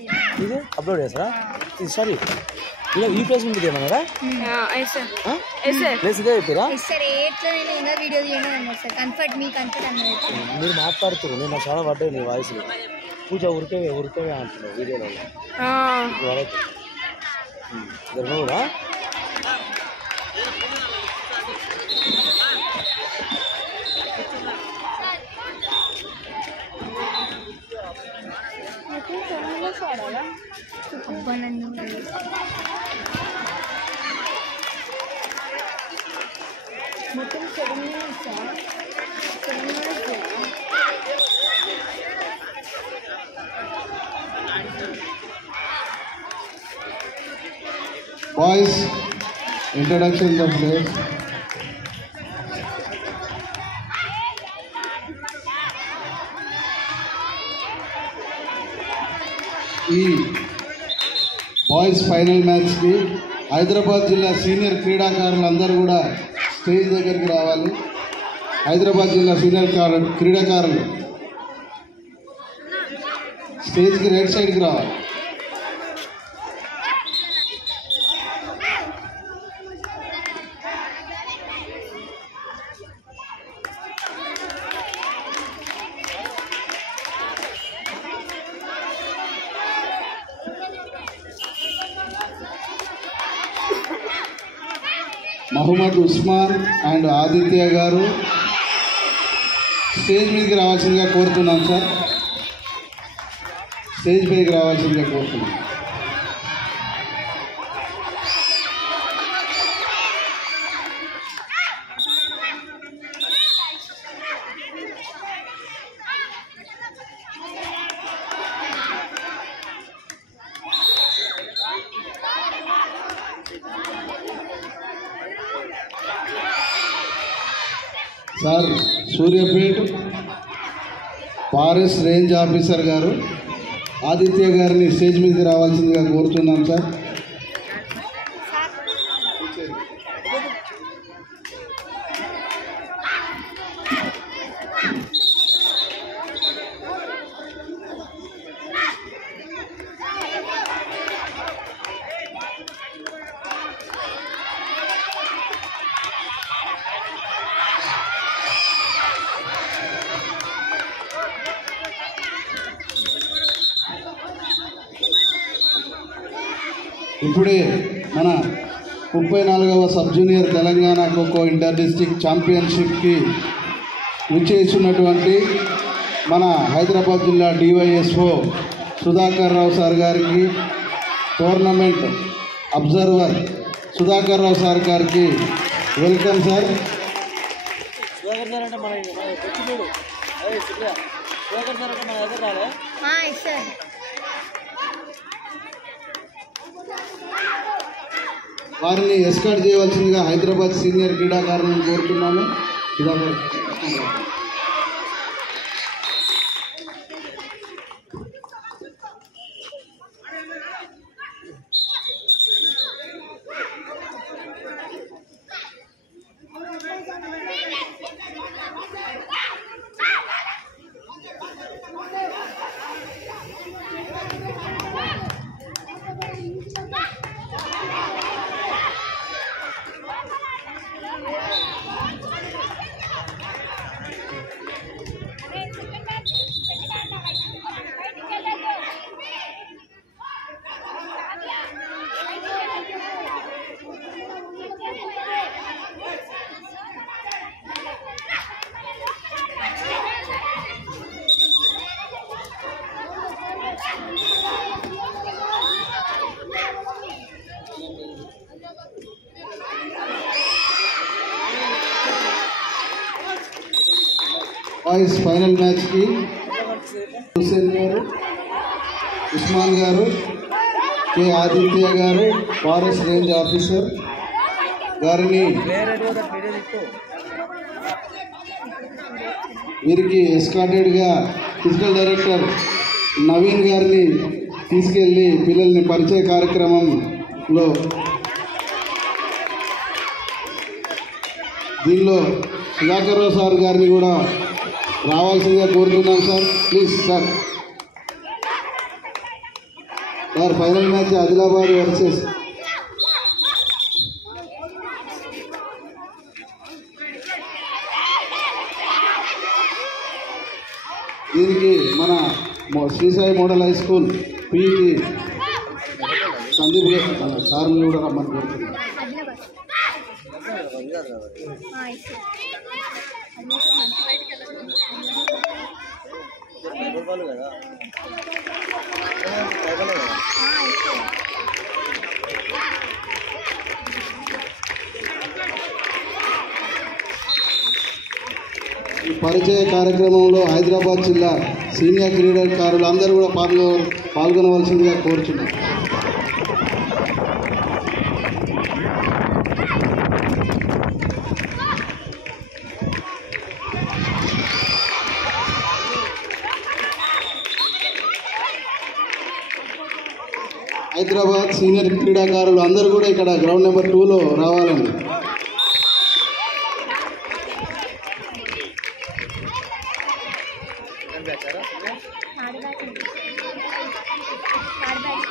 ఇది అప్లోడ్ చేస్తారా? సారీ ఇలా ఈ ప్లేస్ ఉంటుంది ఏమన్నారా? ప్లేస్ ఇదే చెప్పారా? మీరు మాట్లాడుతున్నారు, నేను చాలా పడ్డాయి నీ వాయిస్. పూజ ఉరికే అంటున్నావు వీడియోలో. జరగవురా? Boys, introduction of players. ఈ బాయ్స్ ఫైనల్ మ్యాచ్కి హైదరాబాద్ జిల్లా సీనియర్ క్రీడాకారులందరూ కూడా స్టేజ్ దగ్గరికి రావాలి. హైదరాబాద్ జిల్లా సీనియర్ క్రీడాకారులు స్టేజ్కి రైట్ సైడ్కి రావాలి. మహమ్మద్ ఉస్మాన్ అండ్ ఆదిత్య గారు స్టేజ్ మీదకి రావాల్సిందిగా కోరుతున్నాం సార్. స్టేజ్ పైకి రావాల్సిందిగా కోరుతున్నాం. Sir Suryapet forest range officer గారు ఆదిత్య గారిని స్టేజ్ మీదకి రావాల్సిందిగా కోరుతున్నాం సార్. ఇప్పుడే మన 34వ sub junior Telangana kho kho inter district ఛాంపియన్షిప్కి విచ్చేస్తున్నటువంటి మన హైదరాబాద్ జిల్లా డివైఎస్ఓ సుధాకర్ రావు సార్ గారికి, tournament observer Sudhakar Rao sir గారికి వెల్కమ్ సార్. వారిని ఎస్కార్ట్ చేయవలసిందిగా హైదరాబాద్ సీనియర్ క్రీడాకారులను కోరుతున్నాను. సుధాకర్ బాయ్స్ ఫైనల్ మ్యాచ్కి హుసేన్ గారు, ఉస్మాన్ గారు, కె ఆదిత్య గారు ఫారెస్ట్ రేంజ్ ఆఫీసర్ గారిని వీరికి ఎస్కార్టెడ్గా ఫిజికల్ డైరెక్టర్ నవీన్ గారిని తీసుకెళ్ళి పిల్లల్ని పరిచయ కార్యక్రమంలో దీనిలో సుధాకర్ రావు సార్ గారిని కూడా రావాల్సిందిగా కోరుతున్నాం sir. Please sir. Sir final match Adilabad versus దీనికి మన Sri Sai model high school PET Sandeep సార్ని కూడా రమ్మని కోరుతున్నాను. ఈ పరిచయ కార్యక్రమంలో హైదరాబాద్ జిల్లా సీనియర్ క్రీడాకారులు అందరూ కూడా పాల్గొనవలసిందిగా కోరుచున్నాం. హైదరాబాద్ సీనియర్ క్రీడాకారులు అందరూ కూడా ఇక్కడ గ్రౌండ్ నెంబర్ 2లో రావాలండి. Third batch